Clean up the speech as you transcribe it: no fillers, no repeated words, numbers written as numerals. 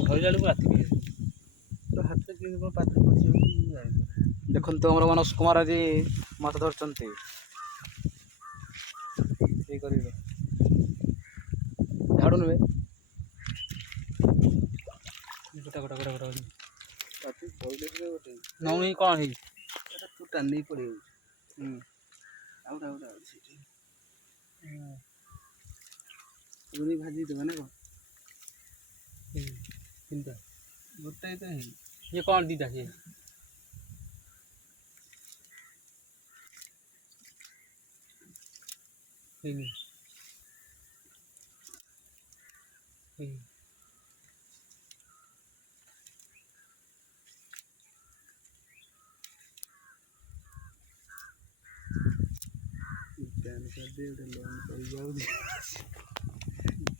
ଧରିଲା ବେଳକୁ ରାତି ତ ହାତରେ କେମିତି କ'ଣ ପାତ୍ର ପଶିବ ଦେଖନ୍ତୁ ଆମର ମାନସ କୁମାର ଆଜି ମାଛ ଧରୁଛନ୍ତି। ସେଇ କରିବେ ଝାଡ଼ୁ ନେବେ ଗୋଟା ଗୋଟା ଗୋଟା ଗୋଟା ରାତି ପଇଲେ ଗୋଟେ ନଉନି କ'ଣ ହେଇଛି ଏଟା ତୁ ଟାଣି ପଡ଼ିଯାଉଛି। ଆଉ ଗୋଟେ ଅଛି ସେଠି ପୁରୀ ଭାଜି ଦେବା ନା କ'ଣ? ତିନିଟା ଗୋଟାଏ ତ ହେଇନି। ଇଏ କ'ଣ ଦୁଇଟା ସିଏ ହେଇନି ଗୋଟେ ଲୋନ୍ କରିଯାଉଛି।